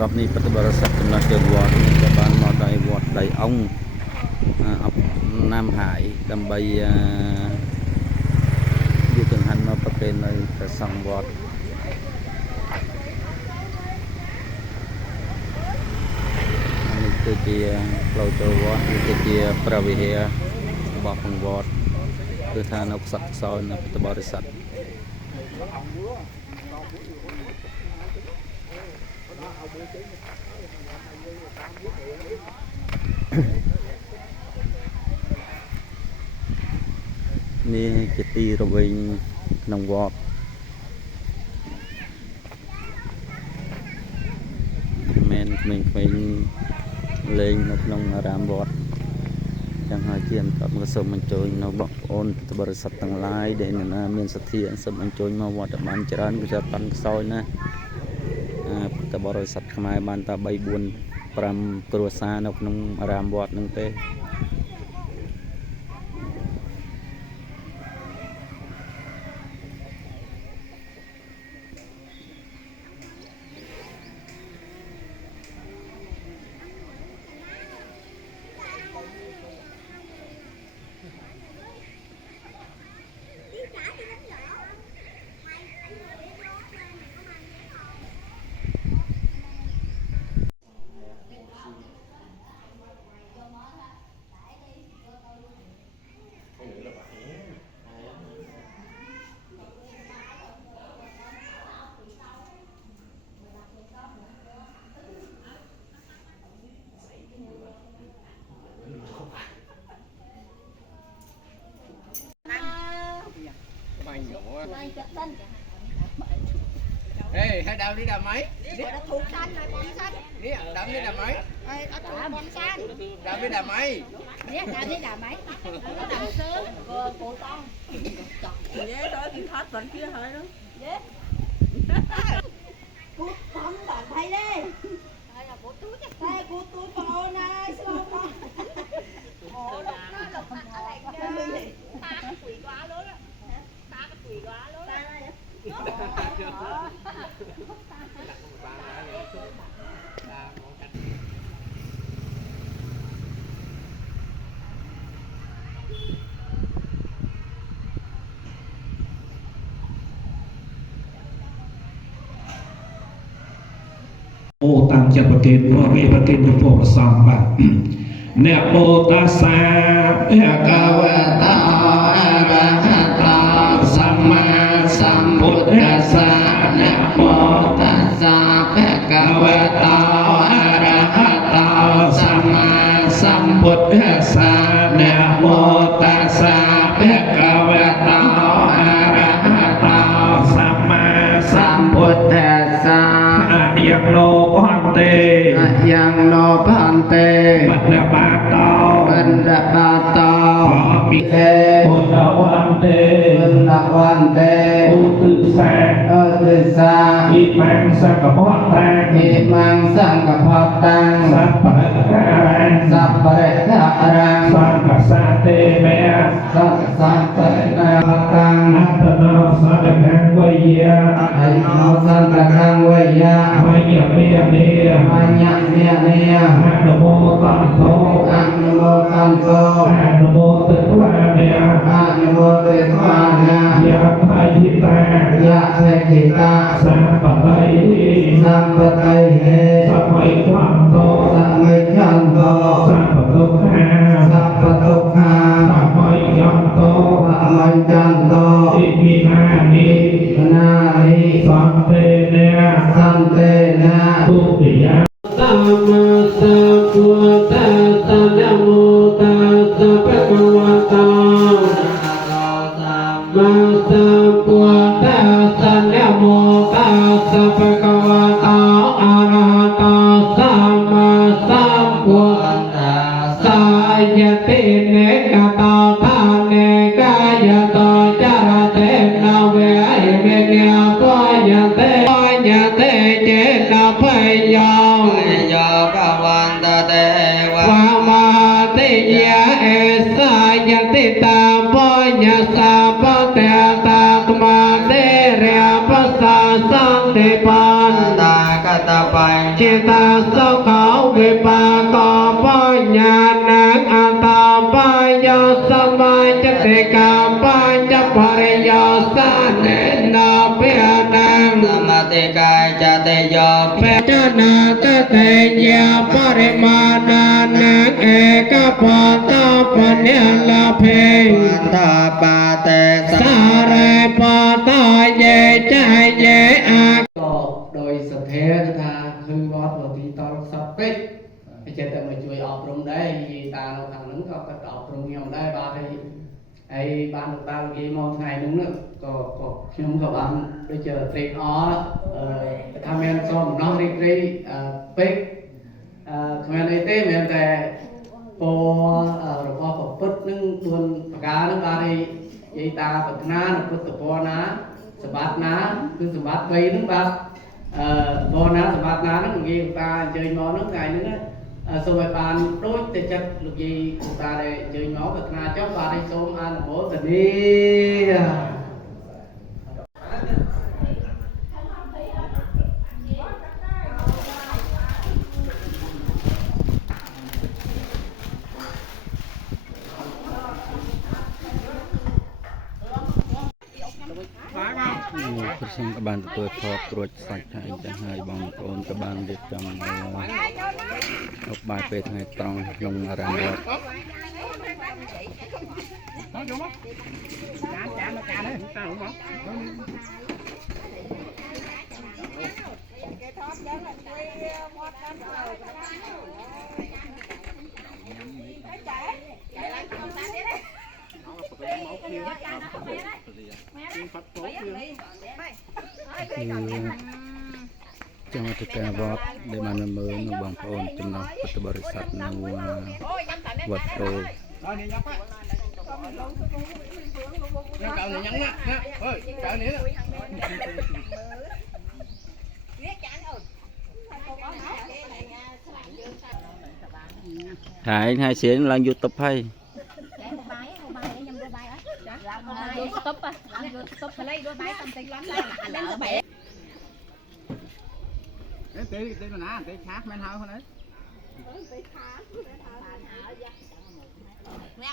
รอบนี้ปฏิบัติสัตว์จำนวนเกินวัดจะบ้านมาได้วัดได้องน้ำหายดำใบอยู่ถึงหันมาประเป็นในกระสังวัดอันนี้คือเจียเราเจอวัดนี่คือเจียประวิเหตุบอกของวัดคือทานออกสักซอยในปฏิบัติสัตว์นี่จะตีระเวงนองวอดแมนเมงเลงนกนองอารามวอดยังหาเจียนกับกระสมันโจยนอกบอกโอนบริษัทต่างหลายเด่นนะเมียนสัตย์สมันโจยมาวอดบ้านจรันกุศลปันซอยนะแต่บริษัทขมายบ้านตาใบบุญปรำกรัวซานกนองอารามวอดนั่งเตÊ, hai đào đi đào mấy? Đã thuộc xanh rồi con xanh. Nè, đào đi đào mấy? Ở thuộc con xanh. Đào đi đào mấy? Nè, đào đi đào mấy? Nó đào sớm. Cô con. Dễ đó thì thoát vẫn kia hơi đó. Dễ. Cô con bạn thấy đi. Đây là cô túi. Đây cô túi con ơi, sao con? Ồ, nó là con này chơi. Ta nó quỷ quá lớn á. Ta nó quỷ quá lớn á. Mô tăng chặt bậc kiến và vị bậc kiến được phổ sòng bạc nè mô ta sa nè ca vạ ta a ra ha ta samma sambuddhassa nè mô ta sa nè ca vạ ta a ra ha ta samma sambuddhassa nè mô ta sa nè ca vạ ta a ra ha ta samma sambuddhassa yang no bhante yang no bhante banda bato banda bato mi banda vante utu sa imang sakapatang sapparekharang sakkasate mea atano sadakang vaya maya mea namo tanto namo tettvanya ya bhajita sampataihi samai chanto sampatukha samai chanto iminani santena tutiya Samasa Buddhassa Namo Tassa Bhagavata Samasa Buddhassa Namo Tassa Bhagavata Arahato ตาสขาววิปากอปัญญานังอัตตาปัญญาสมาจติกาปัญญปริยาสาเนนาเปียนังสมาติกายจติโยเปจนาตเตยาปริมาณานังเอกปัตตาปัญญลาเพปัตตาปาเตสาเรปัตตาเยจเยอาก็โดยสเทศทาคือวัดปฏิตรสัพเพเจตมาช่วยอบรมได้ตาเราทางนั้นก็อบรมยอมได้บาให้ไอ้บ้านตาเกี่ยมองไงนึงเนี่ยก็ខ្ញុំក៏បានដូចជាត្រេកអរថាមានសូមអំណររីករាយពេកគ្មានអីទេមានតែពររបស់ប្រពុតនឹង4ប្រការនឹងបានឲ្យនិយាយតាប្រាថ្នានៅពុទ្ធពរណាសម្បត្តិណាគឺសម្បត្តិ3ហ្នឹងបាទពរណាសម្បត្តិណាហ្នឹងនិយាយតាអញ្ជើញមកហ្នឹងថ្ងៃហ្នឹងសូមឲ្យបានដូចទៅចិត្តលោកយាយតាដែលអញ្ជើញមកប្រាថ្នាចុះបាទឲ្យសូមអនុមោទនា ព្រះសង្ឃក៏បានទទួលខបត្រួតសាច់ហើយចាស់ហើយបងប្អូនក៏បានរៀបចំអបបាយពេលថ្ងៃត្រង់ក្នុងអារាមវត្ត จังหวัดกาญวดได้มาเมืองบางប្អូនចំណុះពុទ្ធបរិស័ទនៅវត្តโต Nó cậu này nhắn nè, ơi, cậu này nè. ហើយថ្ងៃស្រៀងឡើង YouTube ហើយ YouTube á, YouTube phải lấy đôi máy xong tay lắm là bẻ. Cái tí mà ná, tí khác men hơi đấy. Mẹ.